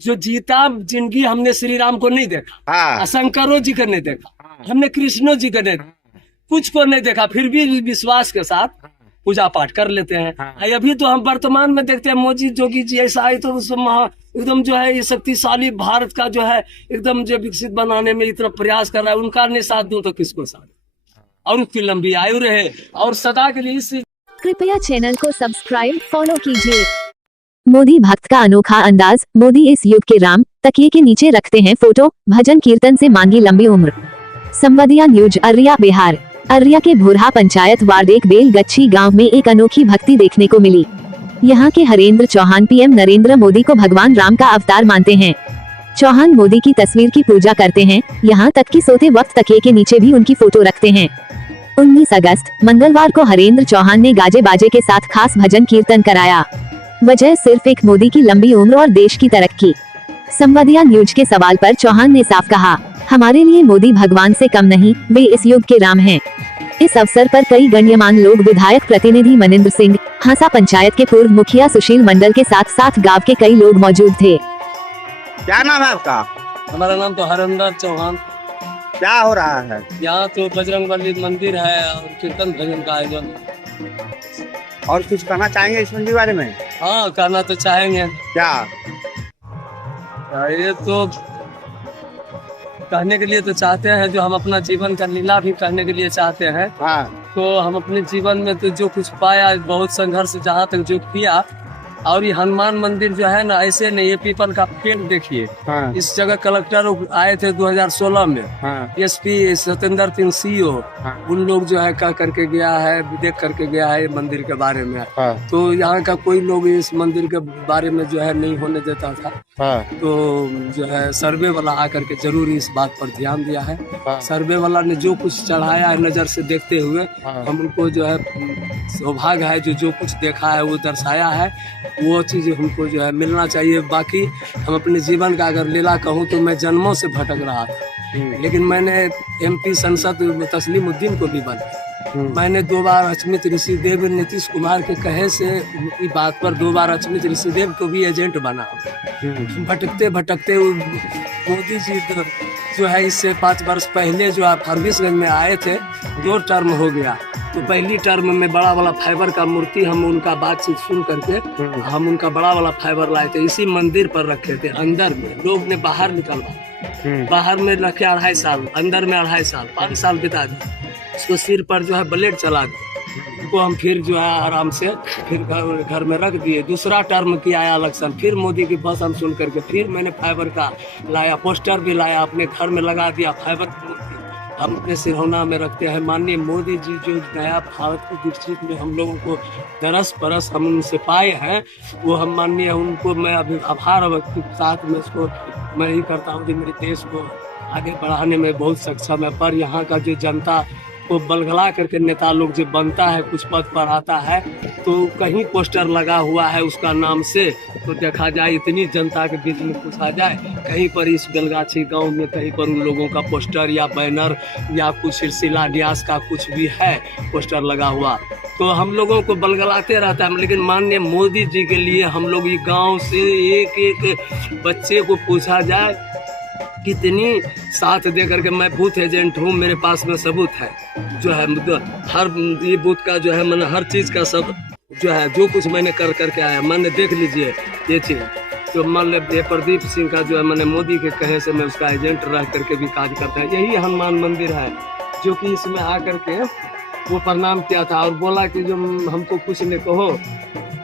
जो जीता जिंदगी हमने श्री राम को नहीं देखा, हाँ शंकरों जी को नहीं देखा, हमने कृष्णो जी को नहीं देखा, कुछ को नहीं देखा, फिर भी विश्वास के साथ पूजा पाठ कर लेते हैं। हाँ। अभी तो हम वर्तमान में देखते हैं मोदी जोगी जी ऐसा आए तो उस एकदम जो है ये शक्तिशाली भारत का जो है एकदम जो विकसित बनाने में इतना प्रयास कर रहा है, उनका नहीं साथ दूं तो किसको साथ, और उसकी लंबी आयु रहे और सदा के लिए इस कृपया चैनल को सब्सक्राइब फॉलो कीजिए। मोदी भक्त का अनोखा अंदाज, मोदी इस युग के राम, तकिए के नीचे रखते हैं फोटो, भजन कीर्तन से मांगी लंबी उम्र। संवादिया न्यूज अर्रिया बिहार। अर्रिया के भुरहा पंचायत वार्ड एक बेलगच्छी गांव में एक अनोखी भक्ति देखने को मिली। यहाँ के हरेंद्र चौहान पीएम नरेंद्र मोदी को भगवान राम का अवतार मानते हैं। चौहान मोदी की तस्वीर की पूजा करते हैं, यहाँ तक कि सोते वक्त तकिए के नीचे भी उनकी फोटो रखते हैं। 19 अगस्त मंगलवार को हरेंद्र चौहान ने गाजे बाजे के साथ खास भजन कीर्तन कराया। वजह सिर्फ एक मोदी की लंबी उम्र और देश की तरक्की। संवादिया न्यूज के सवाल पर चौहान ने साफ कहा, हमारे लिए मोदी भगवान से कम नहीं, वे इस युग के राम हैं। इस अवसर पर कई गण्यमान्य लोग, विधायक प्रतिनिधि मनिंद्र सिंह, हांसा पंचायत के पूर्व मुखिया सुशील मंडल के साथ साथ गांव के कई लोग मौजूद थे। क्या नाम है आपका? हमारा नाम तो हरेंद्र चौहान। क्या हो रहा है? यहाँ तो बजरंगबली मंदिर है और कीर्तन भजन का आयोजन। और कुछ कहना चाहेंगे इस मंदिर के बारे में? हाँ, कहना तो चाहेंगे। क्या? ये तो कहने के लिए तो चाहते हैं, जो हम अपना जीवन का लीला भी कहने के लिए चाहते हैं। हाँ तो हम अपने जीवन में तो जो कुछ पाया, बहुत संघर्ष जहाँ तक जो किया, और ये हनुमान मंदिर जो है ना, ऐसे नहीं, ये पीपल का पेड़ देखिए। हाँ इस जगह कलेक्टर आए थे 2016 में, हाँ एसपी सत्येंद्र सिंह सीओ, हाँ उन लोग जो है कह करके गया है, देख करके गया है मंदिर के बारे में। हाँ तो यहाँ का कोई लोग इस मंदिर के बारे में जो है नहीं होने देता था। हाँ तो जो है सर्वे वाला आकर के जरूर इस बात पर ध्यान दिया है। हाँ। सर्वे वाला ने जो कुछ चढ़ाया है नजर से देखते हुए, हाँ। हम उनको जो है सौभाग्य है, जो कुछ देखा है वो दर्शाया है, वो चीज़ हमको जो है मिलना चाहिए। बाकी हम अपने जीवन का अगर लीला कहूँ तो मैं जन्मों से भटक रहा था, लेकिन मैंने एमपी संसद तस्लीमुद्दीन को भी बना। मैंने 2 बार अचमित ऋषिदेव, नीतीश कुमार के कहे से उनकी बात पर 2 बार अचमित ऋषिदेव को भी एजेंट बना। भटकते भटकते मोदी जी जो है इससे 5 वर्ष पहले जो है फरबिसगंज में आए थे, 2 टर्म हो गया। तो पहली टर्म में बड़ा वाला फाइबर का मूर्ति, हम उनका बातचीत सुन करके हम उनका बड़ा वाला फाइबर लाए थे, इसी मंदिर पर रखे थे। अंदर में लोग ने बाहर निकलवा, बाहर में रखे 2.5 साल, अंदर में 2.5 साल, 5 साल बिता दिए। उसको सिर पर जो है ब्लेड चला दिया, उनको हम फिर जो है आराम से फिर घर में रख दिए। दूसरा टर्म किया इलेक्शन, फिर मोदी की भाषण सुन करके फिर मैंने फाइबर का लाया, पोस्टर भी लाया, अपने घर में लगा दिया। फाइबर की मूर्ति हम अपने सिरहौना में रखते हैं। माननीय मोदी जी जो नया भारत को विकसित में हम लोगों को दरस परस हम उनसे पाए हैं, वो हम माननीय उनको मैं अभी आभार व्यक्त के साथ में उसको मैं ही करता हूँ कि मेरे देश को आगे बढ़ाने में बहुत सक्षम है। पर यहाँ का जो जनता को बलगला करके नेता लोग जो बनता है, कुछ पद पर आता है, तो कहीं पोस्टर लगा हुआ है उसका नाम से, तो देखा जाए इतनी जनता के बीच में पूछा जाए, कहीं पर इस बेलगाछी गांव में कहीं पर उन लोगों का पोस्टर या बैनर या कुछ शिलान्यास का कुछ भी है पोस्टर लगा हुआ, तो हम लोगों को बलगलाते रहता है। लेकिन माननीय मोदी जी के लिए हम लोग ये गाँव से एक एक बच्चे को पूछा जाए, कितनी साथ दे करके, मैं बूथ एजेंट हूँ, मेरे पास में सबूत है जो है, हर ये बूथ का जो है मैंने हर चीज़ का सब जो है जो कुछ मैंने कर करके आया, मैंने देख लीजिए ये चीज़। तो मान लीजिए प्रदीप सिंह का जो है मैंने मोदी के कहे से मैं उसका एजेंट रह करके भी काज करता है। यही हनुमान मंदिर है जो कि इसमें आकर के वो प्रणाम किया था और बोला कि जो हमको कुछ नहीं कहो,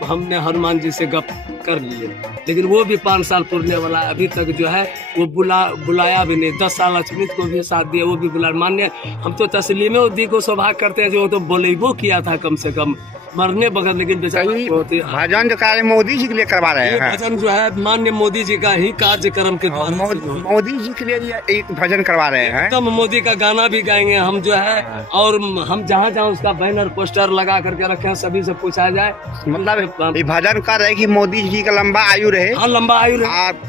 हमने हनुमान जी से गप कर लिए। लेकिन वो भी 5 साल पुरने वाला है, अभी तक जो है वो बुलाया भी नहीं। 10 साल अचमित को भी साथ दिया, वो भी बुला। मान्य हम तो तस्लीमुद्दीन को सौभाग्य करते हैं, जो तो बोलेबो किया था कम से कम मरने बगैर, लेकिन बेचारी भजन जो कार्य मोदी जी के लिए करवा रहे हैं। भजन जो है माननीय मोदी जी का ही कार्यक्रम के द्वारा मोदी जी के लिए एक भजन करवा रहे हैं। एकदम मोदी का गाना भी गाएंगे हम जो है, और हम जहाँ जहाँ उसका बैनर पोस्टर लगा करके रखे हैं, सभी से पूछा जाए, मतलब ये भजन कर रहे कि मोदी जी का लंबा आयु रहे। हाँ, लंबा आयु रहे। आप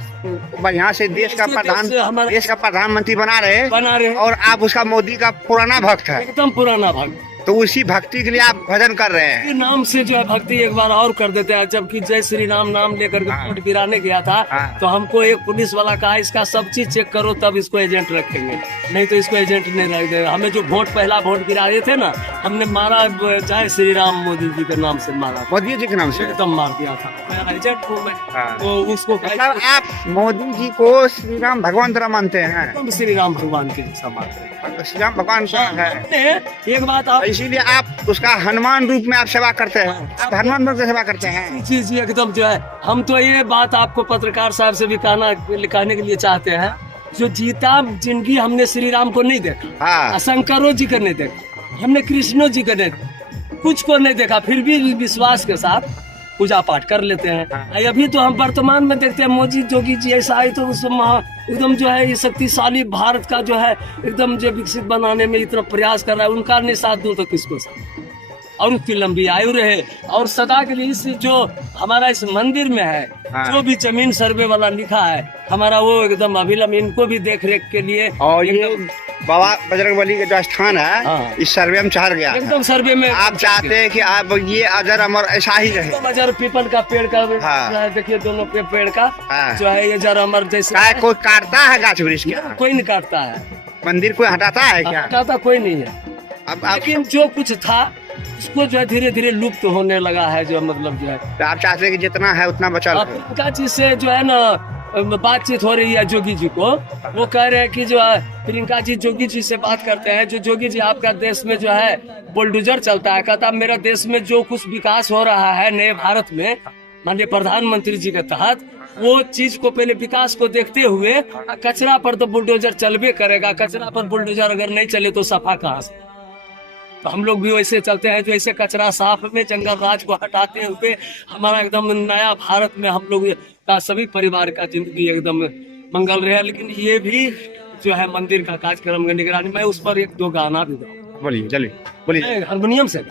बढ़िया से देश का प्रधानमंत्री बना रहे और और आप उसका मोदी का पुराना भक्त है। एकदम पुराना भक्त। तो उसी भक्ति के लिए आप भजन कर रहे हैं। के नाम से जो है भक्ति एक बार और कर देते हैं। जबकि जय श्री राम नाम लेकर के हाँ। वोट गिराने गया था, हाँ। तो हमको एक पुलिस वाला कहा इसका सब चीज चेक करो तब इसको एजेंट रखेंगे, नहीं तो इसको एजेंट नहीं रखेंगे। हमें जो पहला वोट गिराए थे ना, हमने मारा जय श्री राम मोदी जी के नाम से मारा, मोदी जी के नाम से एकदम मार दिया था। मैं एजेंट हूँ मैं, हाँ। तो उसको मतलब आप मोदी जी को श्री राम भगवान तरह मानते हैं। एकदम श्री राम भगवान के जैसा मानते हैं। श्री राम भगवान कौन है? एक बात आप, इसीलिए आप उसका हनुमान रूप में आप सेवा करते हैं। आप हनुमान रूप में सेवा करते हैं। जी जी एकदम जो है, हम तो ये बात आपको पत्रकार साहब से भी कहने के लिए चाहते हैं, जो जीता जिंदगी हमने श्री राम को नहीं देखा, हाँ। शंकरों जी को नहीं देखा, हमने कृष्णो जी को नहीं देखा, कुछ को नहीं देखा, फिर भी विश्वास के साथ पूजा पाठ कर लेते हैं। अभी तो हम वर्तमान में देखते हैं मोदी जोगी जी ऐसा है, तो उस एकदम जो है ये शक्तिशाली भारत का जो है एकदम जो विकसित बनाने में इतना प्रयास कर रहा है, उनका नहीं साथ दूं तो किसको साथ, और उसकी लंबी आयु रहे। और सदा के लिए इस जो हमारा इस मंदिर में है, हाँ। जो भी जमीन सर्वे वाला लिखा है हमारा, वो एकदम अभिलंब, इनको भी देख रेख के लिए। और ये बाबा बजरंगबली का जो स्थान है, हाँ। इस सर्वे में चढ़ गया है। एकदम सर्वे में आप चाहते हैं कि आप ये अजर अमर ऐसा ही रहे। एकदम अजर पीपल का पेड़ का हाँ। जो है, देखिए दोनों पेड़ का हाँ। जो है ये अजर अमर जैसे क्या कोई काटता है गाछ वृक्ष क्या? कोई नहीं काटता है, मंदिर कोई हटाता है क्या? हटाता कोई नहीं है। अब आप लेकिन जो कुछ था उसको जो है धीरे धीरे लुप्त होने लगा है, जो मतलब जो है आप चाहते हैं कि जितना है उतना बचा रहे। प्रियंका जी से जो है ना बातचीत हो रही है जोगी जी को, वो कह रहे हैं कि जो है प्रियंका जी जोगी जी से बात करते हैं, जो जोगी जी आपका देश में जो है बुलडोजर चलता है, कहता मेरा देश में जो कुछ विकास हो रहा है नए भारत में माननीय प्रधानमंत्री जी के तहत, वो चीज को पहले विकास को देखते हुए, कचरा पर तो बुलडोजर चलबे करेगा, कचरा पर बुलडोजर अगर नहीं चले तो सफा कहाँ से। तो हम लोग भी वैसे चलते हैं, जो ऐसे कचरा साफ में जंगल राज को हटाते हुए हमारा एकदम नया भारत में हम लोग का सभी परिवार का जिंदगी एकदम मंगल रहे। लेकिन ये भी जो है मंदिर का कार्यक्रम की निगरानी, मैं उस पर एक दो गाना भी गाऊं। बोलिए चलिए बोलिए। हारमोनियम से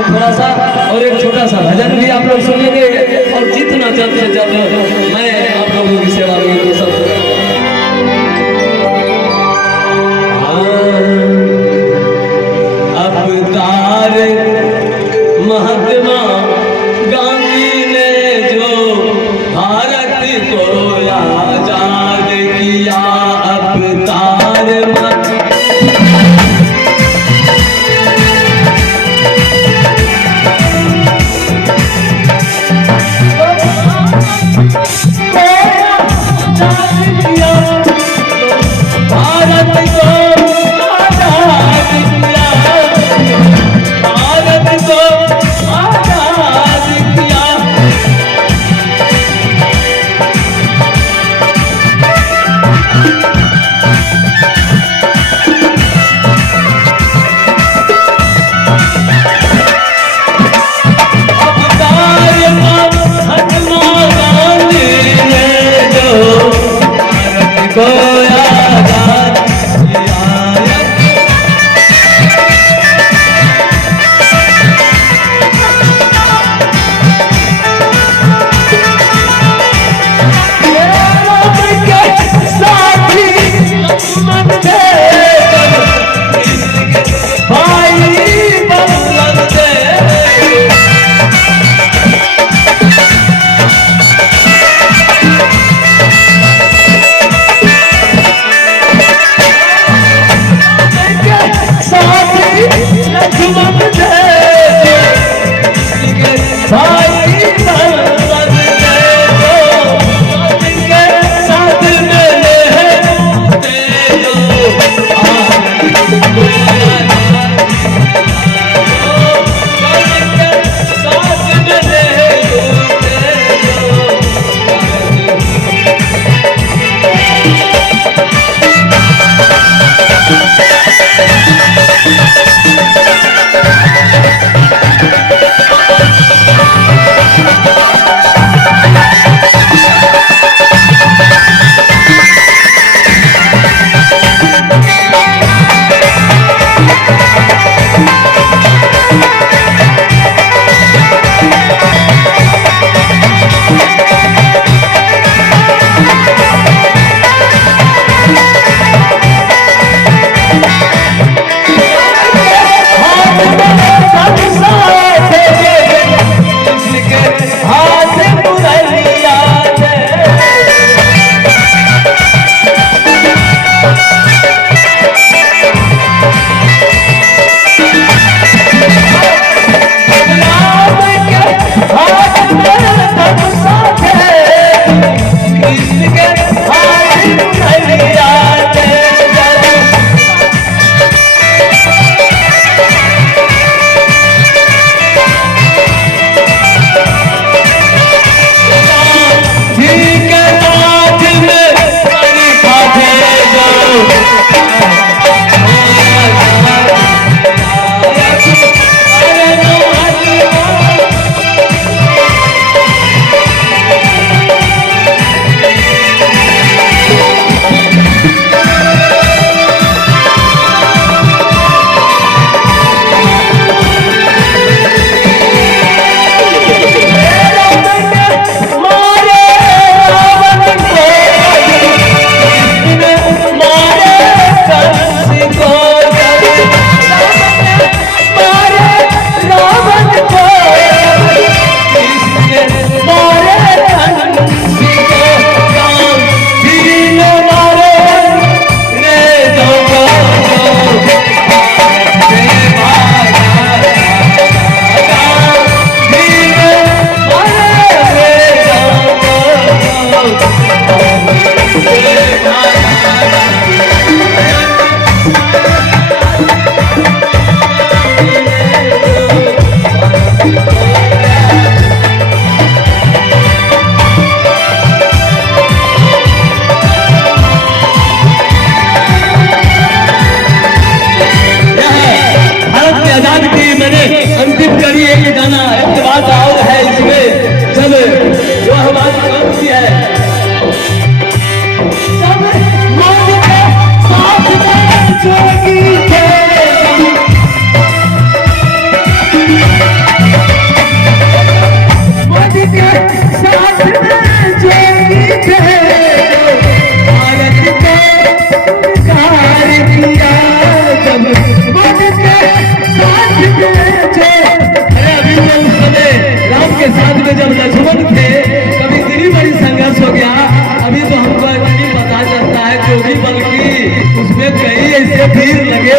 थोड़ा सा और एक छोटा सा भजन भी आप लोग सुनेंगे, और जितना जल्द से जल्द मैं आप लोगों की सेवा में तो सब अवतार महात्मा गांधी ने जो भारत को आजाद किया, अवतार Oh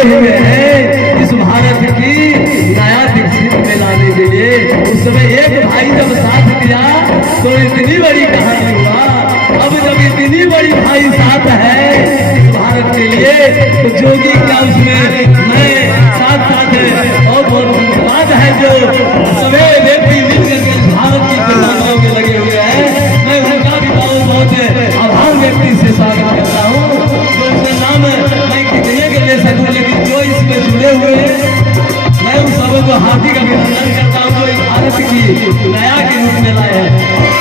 हुए हैं इस भारत की नया विकसित में लाने के लिए। उस समय एक भाई जब साथ दिया तो इतनी बड़ी कहानी हुआ। अब जब इतनी बड़ी भाई साथ है इस भारत के लिए तो जोगी क्या उसमें मैं साथ साथ है। और बहुत धन्यवाद है जो सभी व्यक्ति मिलकर के इस भारत की कल्याणों में लगे हुए हैं। मैं उनका भी बहुत बहुत आभार व्यक्ति से स्वागत करता हूँ। जो उनका नाम मैं कितने के ले सकूँ, लेकिन जो इसमें जुड़े हुए हैं मैं उन सबों को हार्दिक अभिनंदन करता हूँ जो इस भारत की नया के रूप में लाए हैं।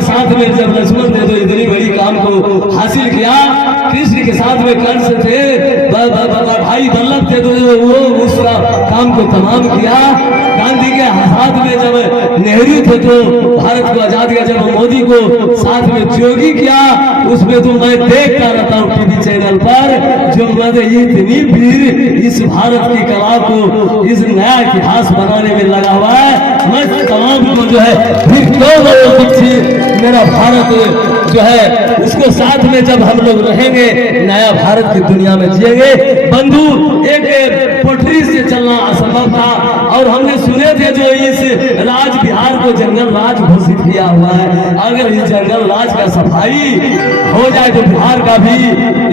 साथ में जब लक्ष्मण थे तो इतनी बड़ी काम को हासिल किया। कृष्ण के साथ में कंस थे, भाई बल्लभ थे तो वो उस काम को तमाम किया। गांधी के साथ में जब नेहरू थे तो भारत को आजाद किया। जब मोदी को साथ में जोगी किया उसमें तो मैं देखता रहता हूँ टीवी चैनल पर। जो मैं इतनी भीड़ इस भारत की कला को इस नया इतिहास बनाने में लगा हुआ है। मैं तमाम को जो है फिर क्यों मेरा भारत जो है उसको साथ में जब हम लोग रहेंगे नया भारत की दुनिया में जिएंगे। बंधु एक पटरी से चलना असंभव था और हमने सुने थे जो इस राज बिहार को जंगल राज घोषित किया हुआ है। अगर इस जंगल राज का सफाई हो जाए तो बिहार का भी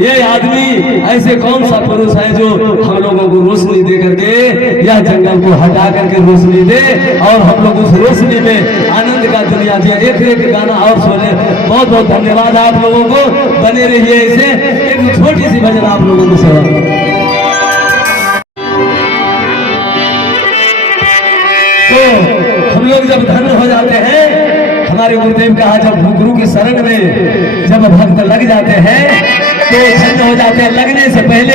ये आदमी ऐसे कौन सा पुरुष है जो हम लोगों को रोशनी दे करके यह जंगल को हटा करके रोशनी दे और हम लोग उस रोशनी में आनंद का दुनिया दिया। एक गाना और सुने। बहुत बहुत धन्यवाद आप लोगों को, बने रहिए ऐसे। एक छोटी सी भजन आप लोगों को सेवा। तो हम लोग जब धन्य हो जाते हैं, हमारे गुरुदेव कहा जब गुरु की शरण में जब भक्त लग जाते हैं तो धन्य हो जाते हैं। लगने से पहले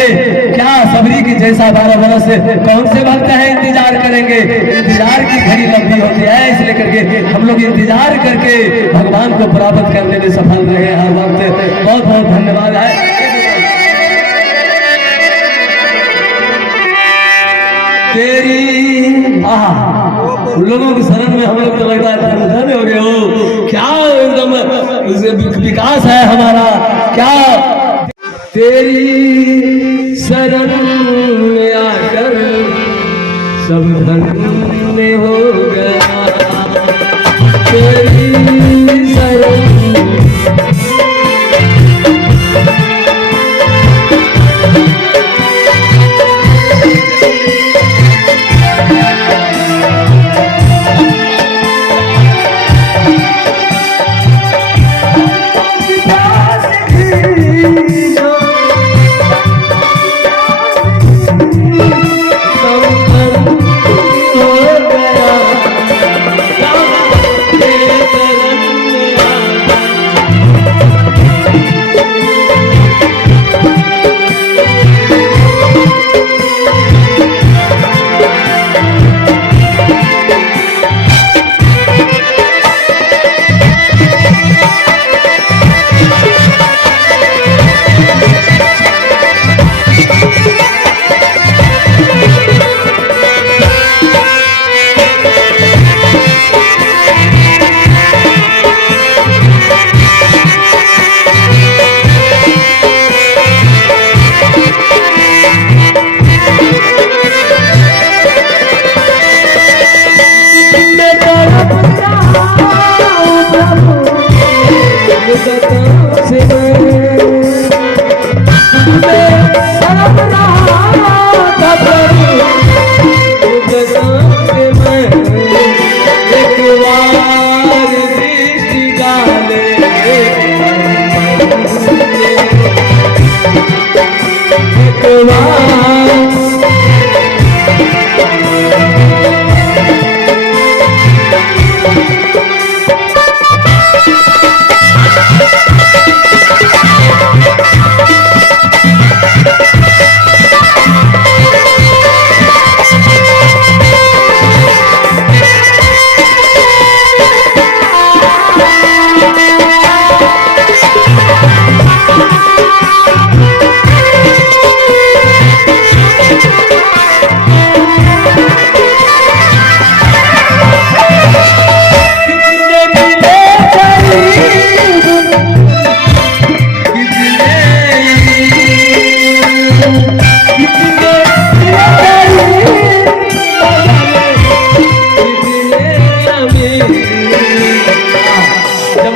क्या सबरी की जैसा 12 बरस कौन से भक्त है इंतजार करेंगे। इंतजार की घड़ी लंबी होती है, इसलिए करके हम लोग इंतजार करके भगवान को प्राप्त करने में सफल रहे हर वक्त। बहुत बहुत धन्यवाद है। तेरी लोगों की शरण में हम लोग तो लगता है धन्य हो गए हो। क्या एकदम विकास है हमारा। क्या तेरी शरण में आकर सब धन्य हो गया। तेरी शरण हो गया।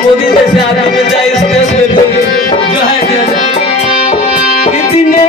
मोदी जैसे आदमी मिल जाए इस देश में तो जो है कितने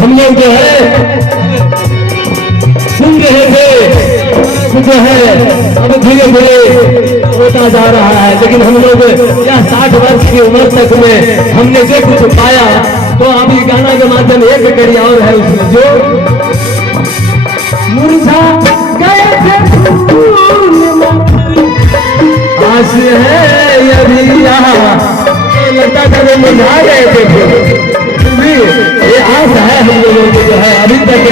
हम लोग जो है सुन रहे थे जो है अब धीरे धीरे होता जा रहा है, लेकिन हम लोग यह 60 वर्ष की उम्र तक में हमने जो कुछ पाया तो अभी गाना के माध्यम एक कड़ी और है उसमें जो मुरझा गए थे आस है अभी यहाँ लगता था वो मुरझा गए थे ये आस है हम लोगों को जो है अभी तक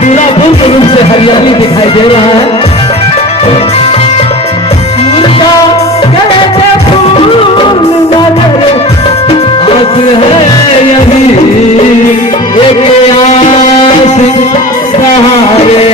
पूरा पूर्ण रूप से हरियाली दिखाई दे रहा है। आस है यही एक आस सहारे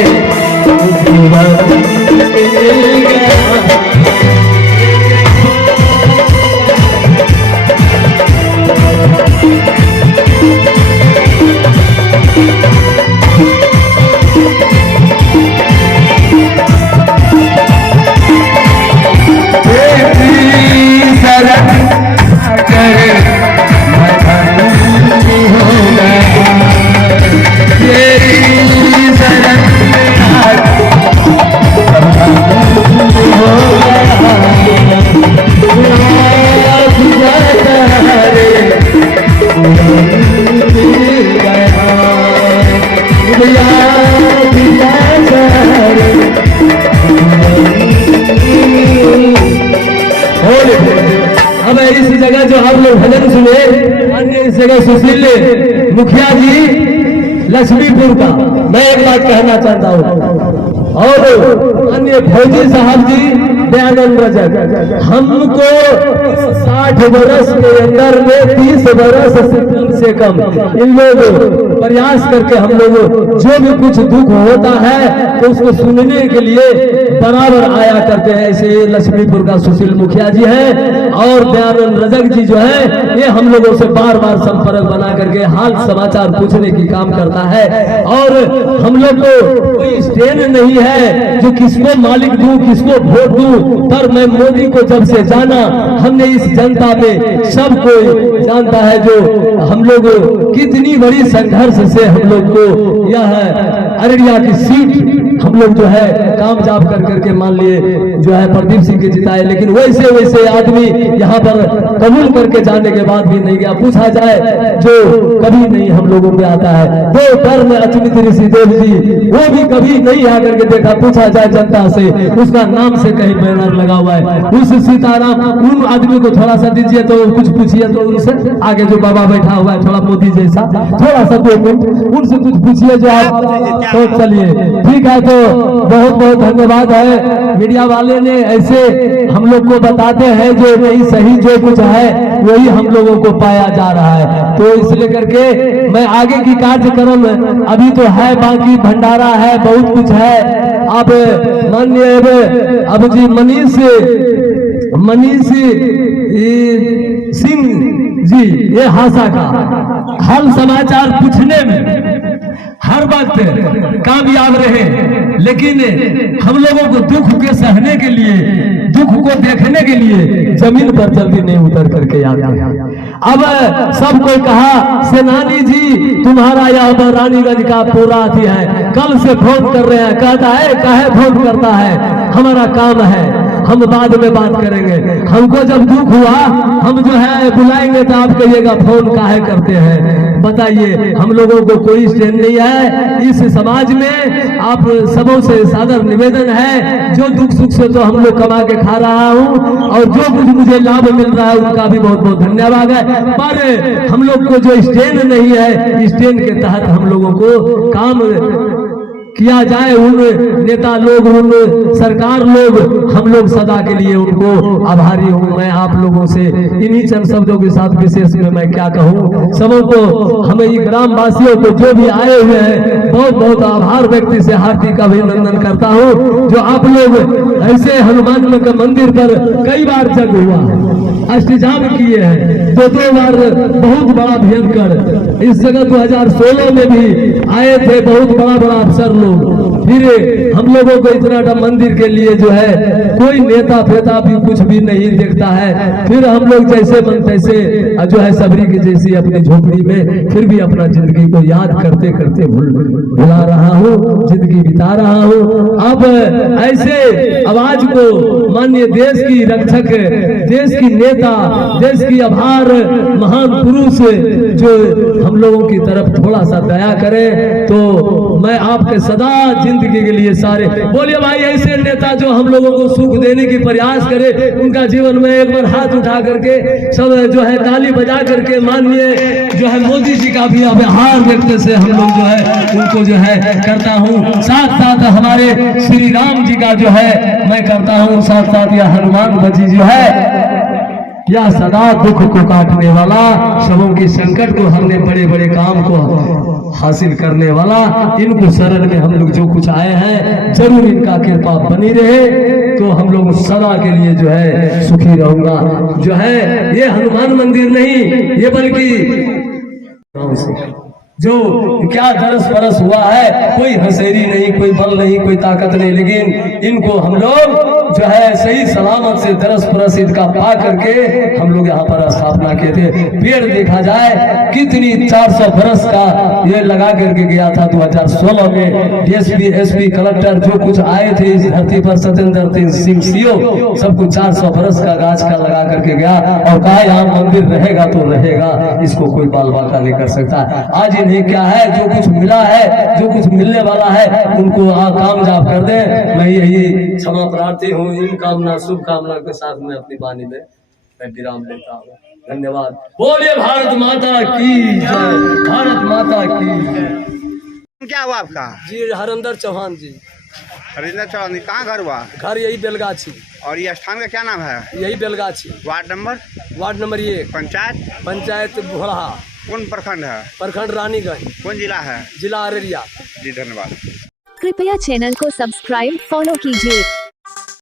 अब इस जगह जो आप लोग भजन सुने अन्य इस जगह सुशील मुखिया जी लक्ष्मीपुर का मैं एक बात कहना चाहता हूँ और अन्य फौजी साहब जी दयानंद रजक हमको 60 वर्ष के अंदर में 30 वर्ष से कम इन लोग प्रयास करके हम लोग जो भी कुछ दुख होता है तो उसको सुनने के लिए बराबर आया करते हैं। ऐसे लक्ष्मीपुर का सुशील मुखिया जी है और दयानंद रजक जी जो है ये हम लोगों से बार बार संपर्क बना करके हाल समाचार पूछने की काम करता है और हम लोग को कोई स्टैंड नहीं है जो किसको मालिक दूं किसको वोट दूं, पर मैं मोदी को जब से जाना हमने इस जनता में सब कोई जानता है जो हम लोग कितनी बड़ी संघर्ष से हम लोग को यह अररिया की सीट हम लोग जो है कामयाब कर करके मान लिए जो है प्रदीप सिंह के जिताए, लेकिन वैसे वैसे आदमी यहाँ पर कबूल करके जाने के बाद भी नहीं गया। पूछा जाए जो कभी नहीं हम लोगों में आता है दो कर्म अचमित ऋषिदेव जी वो भी कभी नहीं आकर के देखा। पूछा जाए जनता से उसका नाम से कहीं बैनर लगा हुआ है उस सीताराम उन आदमी को थोड़ा सा दीजिए तो कुछ पूछिए तो उनसे आगे जो बाबा बैठा हुआ है थोड़ा मोदी जैसा थोड़ा सा 2 मिनट उनसे कुछ पूछिए जो आप तो चलिए ठीक है। तो बहुत बहुत धन्यवाद है। मीडिया वाले ने ऐसे हम लोग को बताते हैं जो नहीं सही जो कुछ है वही हम लोगों को पाया जा रहा है। तो इसलिए करके मैं आगे की कार्यक्रम अभी तो है, बाकी भंडारा है, बहुत कुछ है। अब माननीय अब जी मनीष सिंह जी ये हासा का हाल समाचार पूछने में हर वक्त कामयाब रहे, लेकिन हम लोगों को दुख के सहने के लिए, दुख को देखने के लिए जमीन पर जल्दी नहीं उतर करके आते। अब सब कोई कहा सेनानी जी तुम्हारा यहाँ रानीगंज का पूरा अथी है, कल से फोन कर रहे हैं, कहता है काहे फोन करता है, हमारा काम है, हम बाद में बात करेंगे। हमको जब दुख हुआ हम जो है बुलाएंगे तो आप कहिएगा फोन काहे करते हैं। बताइए, हम लोगों को कोई स्टैंड नहीं है इस समाज में। आप सबों से सादर निवेदन है, जो दुख सुख से तो हम लोग कमा के खा रहा हूँ और जो कुछ मुझे लाभ मिल रहा है उनका भी बहुत बहुत धन्यवाद है। पर हम लोग को जो स्टैंड नहीं है, स्टैंड के तहत हम लोगों को काम किया जाए। उन नेता लोग, उन सरकार लोग, हम लोग सदा के लिए उनको आभारी हूँ। मैं आप लोगों से इन्हीं चंद शब्दों के साथ विशेष में मैं क्या कहूँ, सबों को, हमें ये ग्राम वासियों को जो भी आए हुए हैं बहुत बहुत आभार व्यक्ति से हार्दिक अभिनंदन करता हूँ। जो आप लोग ऐसे हनुमान के मंदिर पर कई बार जग हुआ, अष्टजाम किए हैं, दो बार बहुत बड़ा भयंकर, इस जगह 2016 में भी आए थे बहुत बड़ा बड़ा अफसर लोग। फिर हम लोगों को इतना मंदिर के लिए जो है कोई नेता फेता भी कुछ भी नहीं देखता है। फिर हम लोग जैसे मन तैसे जो है सबरी की जैसी अपनी झोपड़ी में फिर भी अपना जिंदगी को याद करते करते भुला रहा हूँ, जिंदगी बिता रहा हूँ। अब ऐसे आवाज को माननीय देश की रक्षक, देश की नेता, देश की आभार महान पुरुष जो हम लोगों की तरफ थोड़ा सा दया करे तो मैं आपके सदा जिंदगी के लिए सारे बोलिए भाई, ऐसे नेता जो हम लोगों को सुख देने की प्रयास करे, उनका जीवन में एक बार हाथ उठा करके सब जो है ताली बजा करके माननीय जो है मोदी जी का भी आभार व्यक्त से हम लोग जो है उनको जो है करता हूँ। साथ साथ हमारे श्री राम जी का जो है मैं करता हूँ, साथ साथ यह हनुमान जी जो है या सदा दुख को काटने वाला, सबों की संकट को हमने बड़े बड़े काम को हासिल करने वाला, इनको शरण में हम लोग जो कुछ आए हैं जरूर इनका कृपा बनी रहे तो हम लोग सदा के लिए जो है सुखी रहूंगा। जो है ये हनुमान मंदिर नहीं, ये बल्कि जो क्या दरस परस हुआ है, कोई हसेरी नहीं, कोई बल नहीं, कोई ताकत नहीं, लेकिन इनको हम लोग जो है सही सलामत से दरस परस इनका पा करके हम लोग यहाँ पर स्थापना किए थे। पेड़ देखा जाए कितनी 400 बरस का ये लगा करके गया था 2016 में। डीएसपी, एसपी, कलेक्टर जो कुछ आए थे इस धरती पर, सत्येंद्र सिंह सीओ, सब कुछ 400 बरस का गाछ का लगा करके गया और कहा यहाँ मंदिर रहेगा तो रहेगा, इसको कोई बाल बाका नहीं कर सकता। आज इन्हें क्या है, जो कुछ मिला है, जो कुछ मिलने वाला है, उनको कामयाब कर दे। मैं यही क्षमा प्रार्थी हूँ। इन कामना शुभ कामना के साथ मैं अपनी वाणी में मैं विराम लेता हूँ। धन्यवाद। बोलिए भारत माता की जय, भारत माता की जय। क्या हुआ आपका? जी हरिंदर चौहान जी। हरिंदर चौहान, कहाँ घर हुआ? घर यही बेलगाछी। और ये स्थान का क्या नाम है? यही Belgachhi. Ward number? Ward number 1। Panchayat Bhorha. कौन प्रखंड है? प्रखंड रानीगंज। कौन जिला है? जिला अररिया। जी धन्यवाद। कृपया चैनल को सब्सक्राइब फॉलो कीजिए।